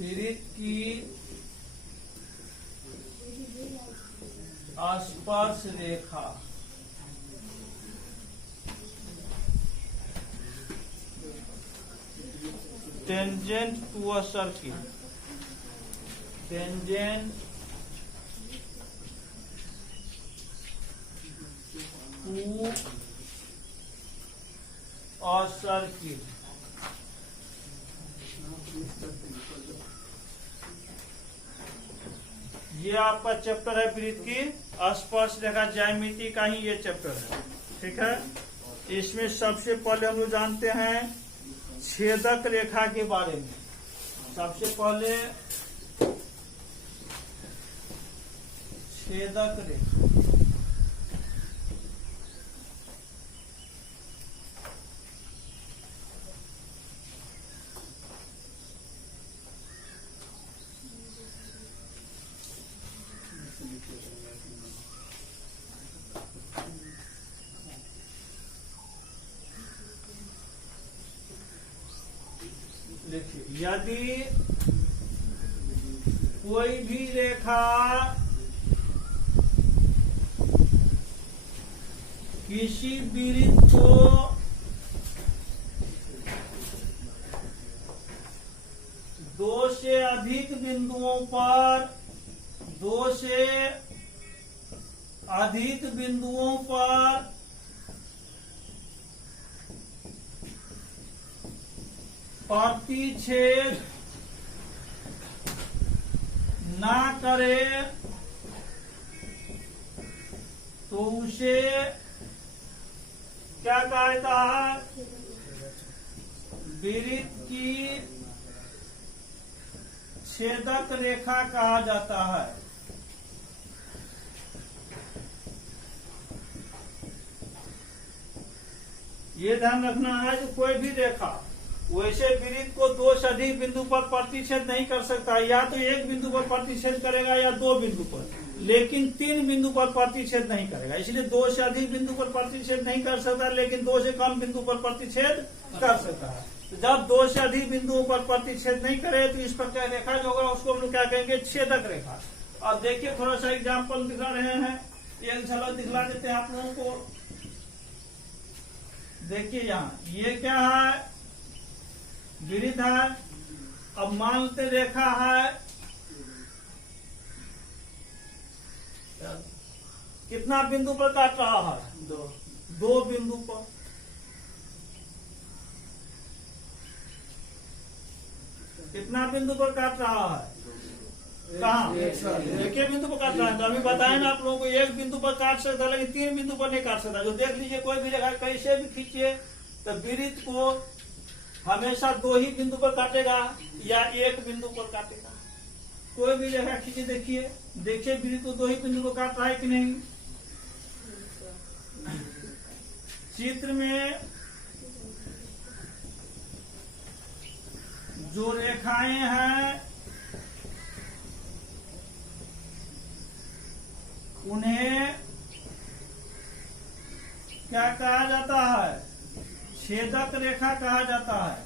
वृत्त की स्पर्श रेखा tangent to a circle, tangent to a circle. ये आपका चैप्टर है वृत्त की स्पर्श रेखा ज्यामिति का ही ये चैप्टर है। ठीक है, इसमें सबसे पहले हम लोग जानते हैं छेदक रेखा के बारे में। सबसे पहले छेदक रेखा, देखिए यदि कोई भी रेखा किसी वृत्त को दो से अधिक बिंदुओं पर प्रतिच्छेद ना करे तो उसे क्या कहा जाता है? वृत्त की छेदक रेखा कहा जाता है। ये ध्यान रखना है कि कोई भी रेखा वैसे वृत्त को दो से अधिक बिंदु पर प्रतिच्छेद नहीं कर सकता, या तो एक बिंदु पर प्रतिच्छेद करेगा या दो बिंदु पर, लेकिन तीन बिंदु पर प्रतिच्छेद नहीं करेगा। इसलिए दो से अधिक बिंदु पर प्रतिच्छेद नहीं कर सकता, लेकिन दो से कम बिंदु पर प्रतिच्छेद कर सकता है। तो जब दो से अधिक बिंदुओं पर प्रतिच्छेद नहीं करे तो इस प्रकार रेखा जो होगा उसको हम लोग क्या कहेंगे? छेदक रेखा। अब देखिए थोड़ा सा एग्जाम्पल दिखा रहे हैं, एक झलक दिखला देते हैं आप लोगों को। देखिए यहाँ ये क्या है? वृत्त है। अब मान लेते रेखा है कितना बिंदु पर काट रहा है? दो बिंदु पर। कितना बिंदु पर काट रहा है? कहाँ? एक ही बिंदु पर काट रहा है। तो अभी बताए ना आप लोगों को, एक बिंदु पर काट सकता है लेकिन तीन बिंदु पर नहीं काट सकता। जो देख लीजिए कोई भी रेखा कैसे भी खींचिए तो वृत्त को हमेशा दो ही बिंदु पर काटेगा या एक बिंदु पर काटेगा। कोई भी रेखा खींचे देखिए वृत्त को दो ही बिंदु पर काट रहा है कि नहीं। चित्र में जो रेखाएं हैं उन्हें क्या कहा जाता है? छेदक रेखा कहा जाता है।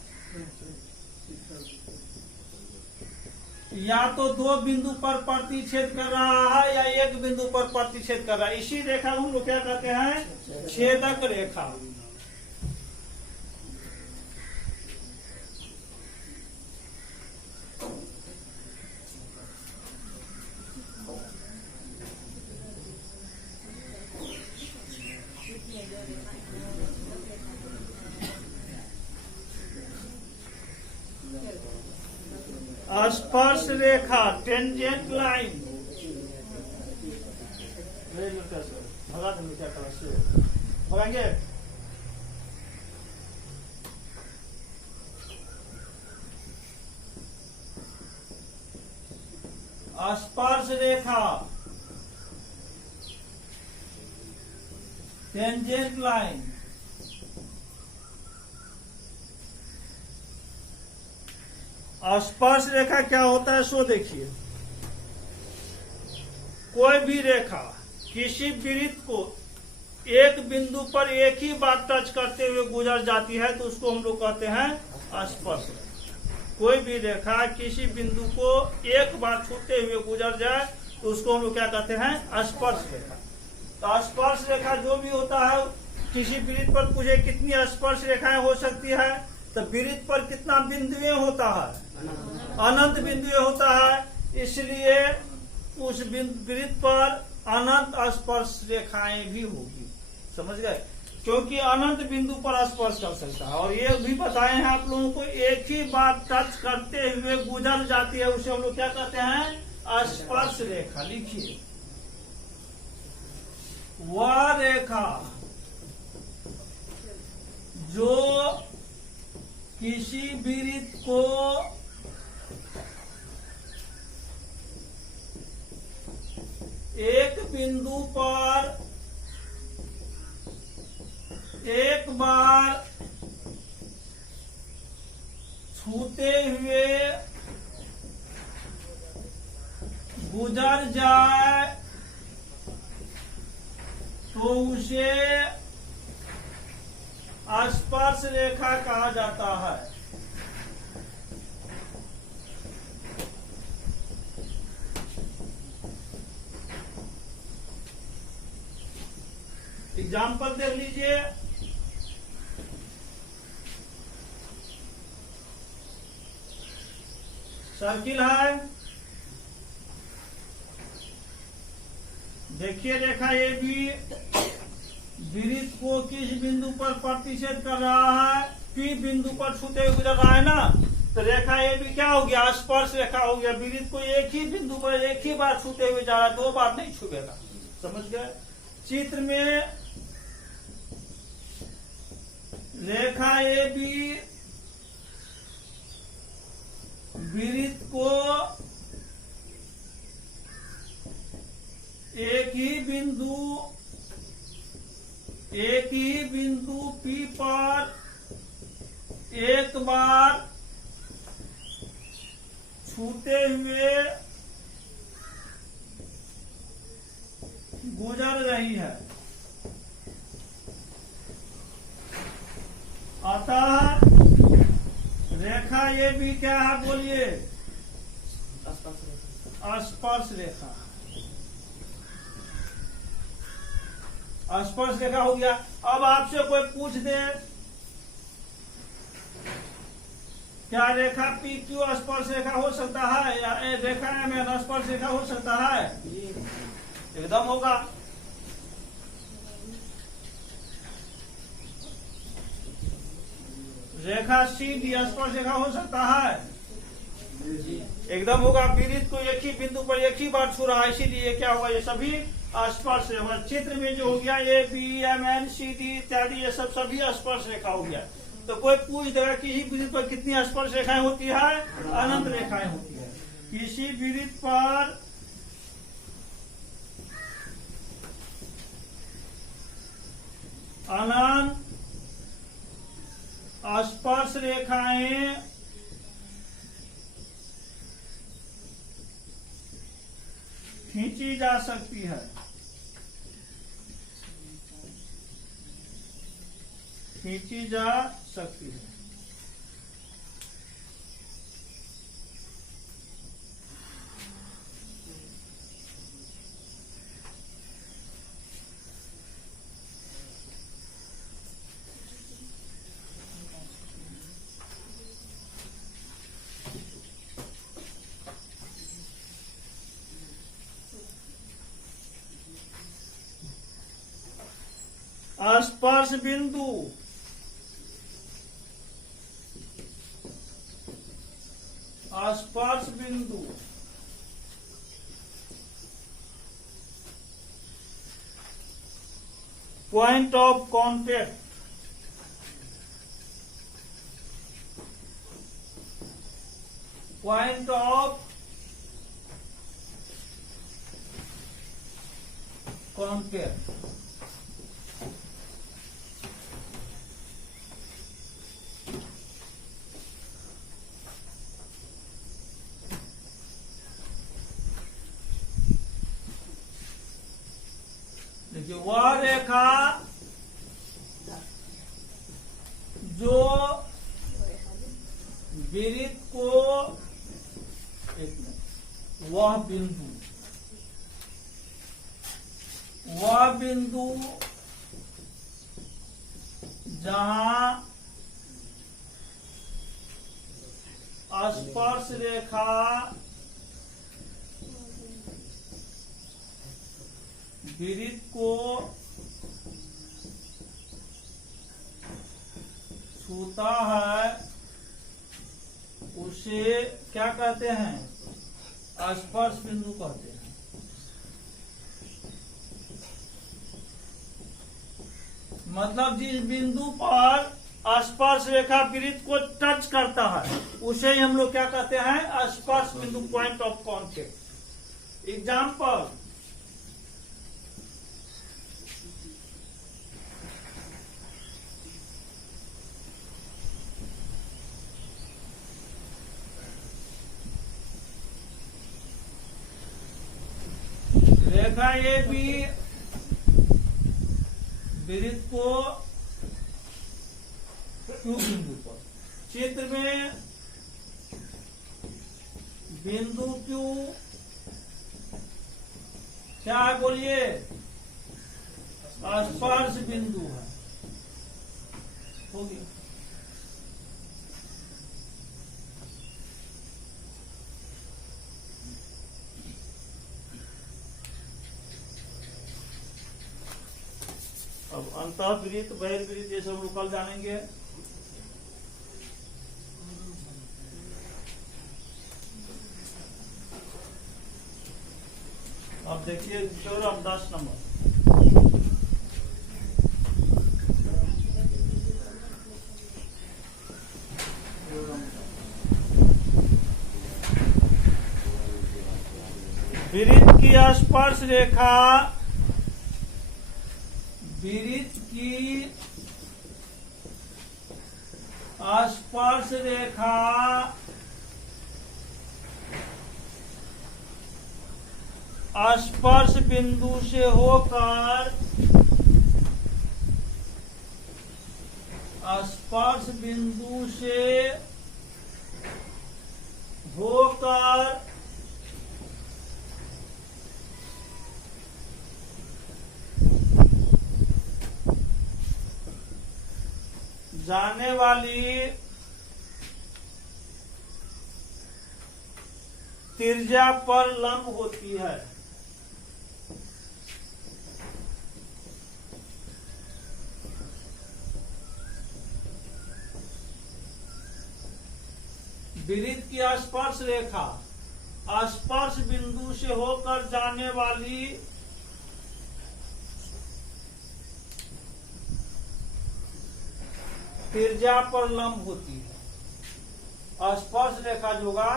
या तो दो बिंदु पर प्रतिच्छेद कर रहा है या एक बिंदु पर प्रतिच्छेद कर रहा है। इसी रेखा को हम लोग क्या कहते हैं? छेदक रेखा। स्पर्श रेखा टेंजेंट लाइन। भगा देंगे क्या भगाएंगे? स्पर्श रेखा टेंजेंट लाइन स्पर्श रेखा क्या होता है सो देखिए। कोई भी रेखा किसी वृत्त को एक बिंदु पर एक ही बार टच करते हुए गुजर जाती है तो उसको हम लोग कहते हैं स्पर्श रेखा। कोई भी रेखा किसी बिंदु को एक बार छूते हुए गुजर जाए तो उसको हम लोग क्या कहते हैं, स्पर्श रेखा। तो स्पर्श रेखा जो भी होता है, किसी वृत्त पर मुझे कितनी स्पर्श रेखाएं हो सकती है, तो वृत्त पर कितना बिंदुएं होता है, अनंत बिंदुएं होता है, इसलिए उस वृत्त पर अनंत स्पर्श रेखाएं भी होगी। समझ गए, क्योंकि अनंत बिंदु पर स्पर्श कर सकता है। और ये भी बताए हैं आप लोगों को, एक ही बार टच करते हुए गुजर जाती है, उसे हम लोग क्या कहते हैं, स्पर्श रेखा। लिखिए, वह रेखा जो किसी वृत्त को एक बिंदु पर एक बार छूते हुए गुजर जाए तो उसे स्पर्श रेखा कहा जाता है। एग्जाम्पल देख लीजिए, सर्किल है, देखिए रेखा ए बी वृत्त को किस बिंदु पर प्रतिच्छेद कर रहा है, पी बिंदु पर छूते हुए गुजर रहा है ना, तो रेखा ए बी क्या हो गया, स्पर्श रेखा हो गया। वृत्त को एक ही बिंदु पर एक ही बार छूते हुए जा रहा है, दो बार नहीं छूएगा। समझ गए। चित्र में रेखा ए बी वृत्त को एक ही बिंदु P पर एक बार छूते हुए गुजर रही है। अतः रेखा ये भी क्या है, बोलिए, स्पर्श रेखा। स्पर्श रेखा हो गया। अब आपसे कोई पूछ दे, क्या रेखा पी क्यू स्पर्श रेखा हो सकता है, या रेखा एम स्पर्श रेखा हो सकता है? एकदम होगा। रेखा सी डी स्पर्श रेखा हो सकता है? एकदम होगा। वृत्त को एक ही बिंदु पर एक ही बार छू रहा है, इसीलिए क्या होगा, ये सभी स्पर्श रेखा। चित्र में जो हो गया A B M N C D इत्यादि, ये सब सभी स्पर्श रेखा हो गया। तो कोई पूछ देगा किसी वृत्त पर कितनी स्पर्श रेखाएं होती है, अनंत रेखाएं होती है। किसी वृत्त पर अनंत स्पर्श रेखाएं खींची जा सकती है। खींची जा सकती है। स्पर्श बिंदु point of contact, point of contact. देखिए, वह रेखा जो वृत्त को एक मिनट, वह बिंदु जहां स्पर्श रेखा वृत्त को छूता है उसे क्या कहते हैं? स्पर्श बिंदु कहते हैं। मतलब जिस बिंदु पर स्पर्श रेखा वृत्त को टच करता है उसे ही हम लोग क्या कहते हैं? स्पर्श बिंदु, पॉइंट ऑफ कॉन्टेक्ट। एग्जाम्पल, रेखा ए बी वृत्त को Q बिंदु पर, चित्र में बिंदु Q क्या है बोलिए? स्पर्श बिंदु है। हो गया। अब अंतःवृत्त, बहिर्वृत्त ये सब लोग कल जानेंगे। अब देखिए थ्योरम 10 नंबर। वृत्त की स्पर्श रेखा वृत्त की स्पर्श रेखा स्पर्श बिंदु से होकर स्पर्श बिंदु से होकर जाने वाली त्रिज्या पर लंब होती है। वृत्त की स्पर्श रेखा स्पर्श बिंदु से होकर जाने वाली त्रिज्या पर लंब होती है। स्पर्श रेखा जो होगा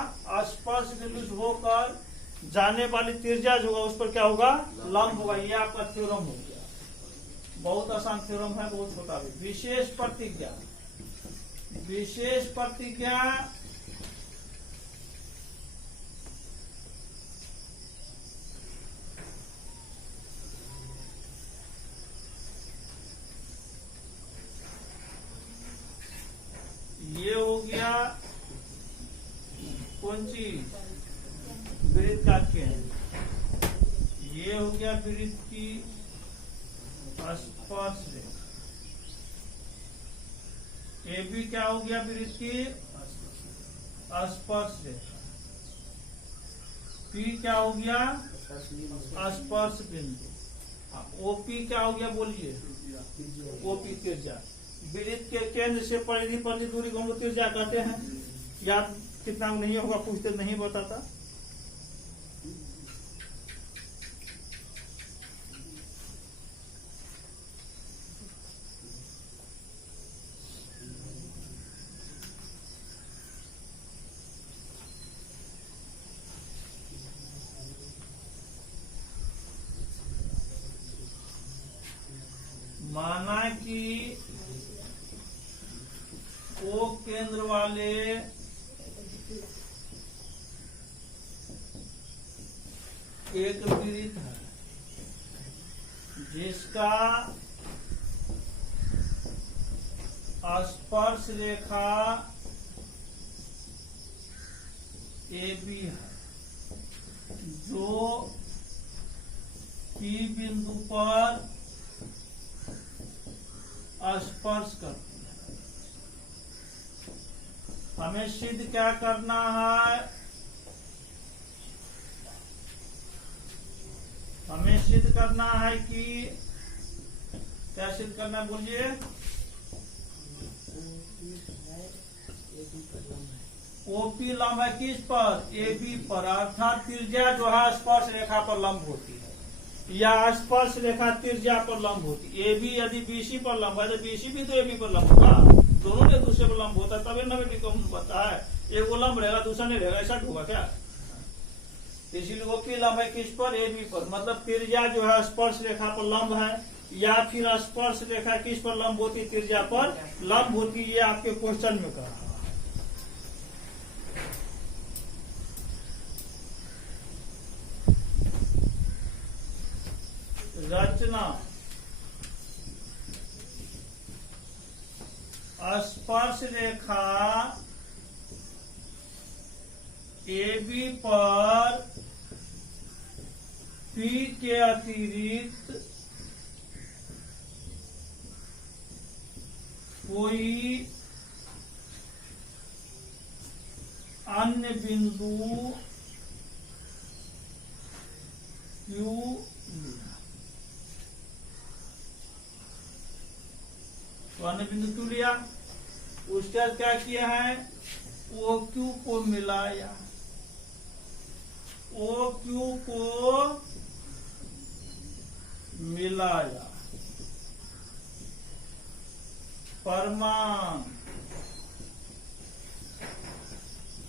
स्पर्श बिंदु से होकर जाने वाली त्रिज्या जो होगा उस पर क्या होगा? लंब होगा। ये आपका थ्योरम हो गया। बहुत आसान थ्योरम है, बहुत छोटा भी। विशेष प्रतिज्ञा, विशेष प्रतिज्ञा ये हो गया कौन चीज? वृत्त का केंद्र। ये हो गया वृत्त की स्पर्श रेखा। ये भी क्या हो गया? वृत्त की स्पर्श रेखा। पी क्या हो गया? स्पर्श बिंदु। ओपी क्या हो गया बोलिए? ओपी त्रिज्या। वृत्त के केंद्र से परिधि पर दूरी को हम लोग त्रिज्या कहते हैं। याद कितना नहीं होगा, पूछते नहीं बताता। माना कि ओ केंद्र वाले एक वृत्त है जिसका स्पर्श रेखा ए बी है जो पी बिंदु पर स्पर्श करती है। हमें सिद्ध क्या करना है? हमें सिद्ध करना है कि क्या सिद्ध करना है बोलिए? ओपी लंब है किस पर? ए बी पर, अर्थात त्रिज्या जो है स्पर्श रेखा पर लंब होती है या स्पर्श रेखा त्रिज्या पर लंब होती है। ए बी यदि बीसी पर लंब है तो बीसी भी तो ए बी पर लंब होगा, दोनों ने दूसरे पर लंब होता है, तभी नवे कौन बनता है। एक वो लंब रहेगा दूसरा नहीं रहेगा, ऐसा होगा क्या? इसीलिए ओपी लंब है किस पर? ए बी पर, मतलब त्रिज्या जो है स्पर्श रेखा पर लंब है या फिर स्पर्श रेखा किस पर लंब होती? त्रिज्या पर लंब होती। ये आपके क्वेश्चन में कहा। रचना स्पर्श रेखा ए बी पर पी के अतिरिक्त कोई अन्य बिंदु क्यू तो अन्य बिंदु क्यों लिया? उसके बाद क्या किया है? ओ क्यू को मिलाया, ओ क्यू को मिलाया, परमाणु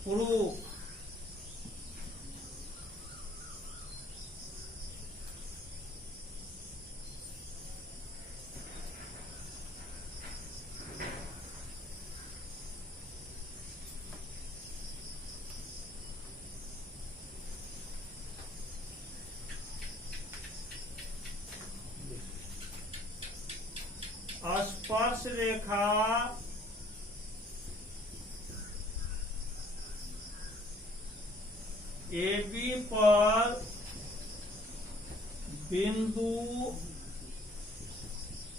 प्रूफ स्पर्श रेखा ए बी पर बिंदु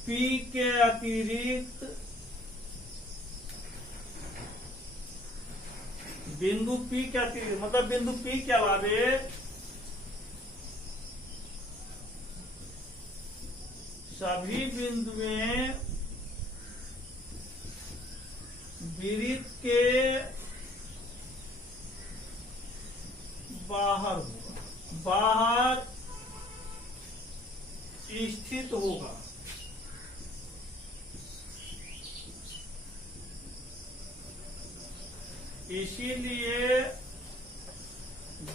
पी के अतिरिक्त बिंदु पी के अतिरिक्त मतलब बिंदु पी के अलावे सभी बिंदुएं वृत्त के बाहर होगा, बाहर स्थित होगा। इसीलिए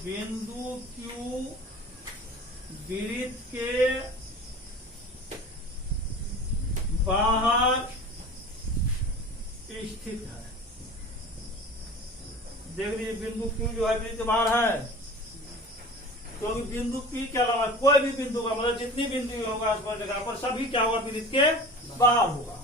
बिंदु Q वृत्त के बाहर स्थित है। देख लीजिए बिंदु Q जो है वृत्त के बाहर है, क्योंकि तो बिंदु P के अलावा कोई भी बिंदु का मतलब जितनी बिंदु होगा स्पर्श रेखा पर सभी क्या होगा? वृत्त के बाहर होगा।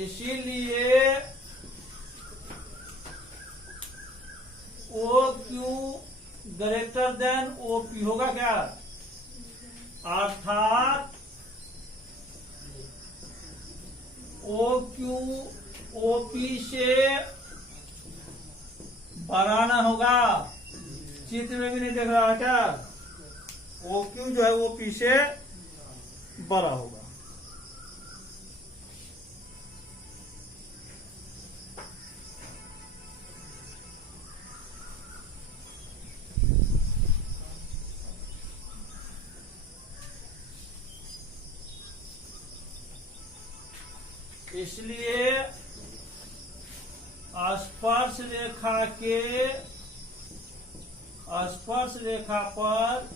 इसीलिए O Q greater than O P होगा क्या? अर्थात ओ क्यू ओ पी से बड़ा ना होगा। चित्र में भी नहीं देख रहा है क्या? ओ क्यू जो है ओ पी से बड़ा होगा। इसलिए स्पर्श रेखा पर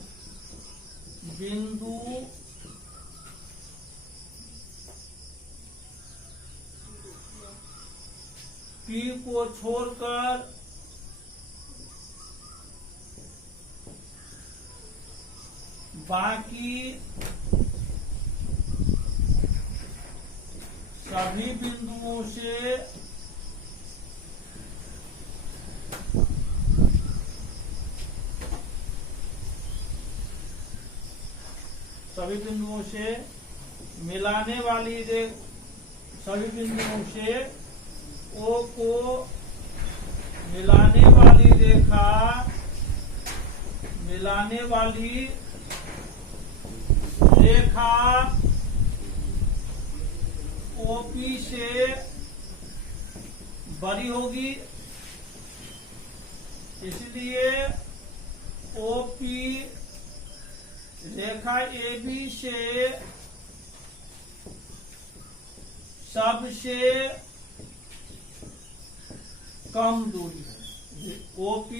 बिंदु P को छोड़कर बाकी सभी बिंदुओं से मिलाने वाली सभी बिंदुओं से O को मिलाने वाली रेखा OP से बड़ी होगी, इसलिए OP रेखा AB से सबसे कम दूरी है। OP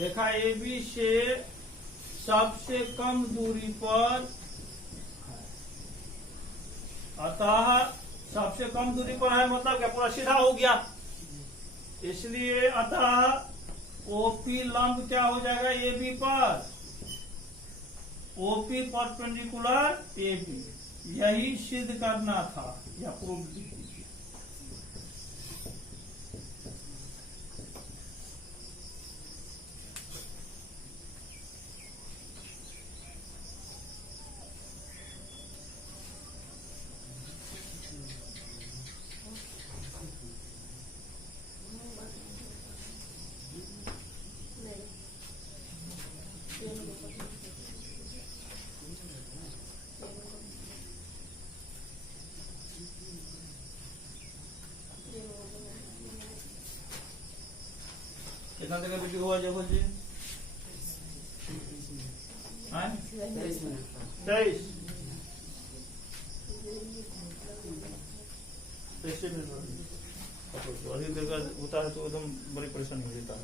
रेखा AB से सबसे कम दूरी पर है। अतः सबसे कम दूरी पर है मतलब क्या, पूरा सीधा हो गया। इसलिए अतः OP लंब क्या हो जाएगा AB पर, OP परपेंडिकुलर AB। यही सिद्ध करना था या प्रूव कीजिए। कितना जगह वीडियो हुआ जब जी 23 मिनट अधिक देर का होता है तो एकदम बड़ी परेशानी हो जाता है।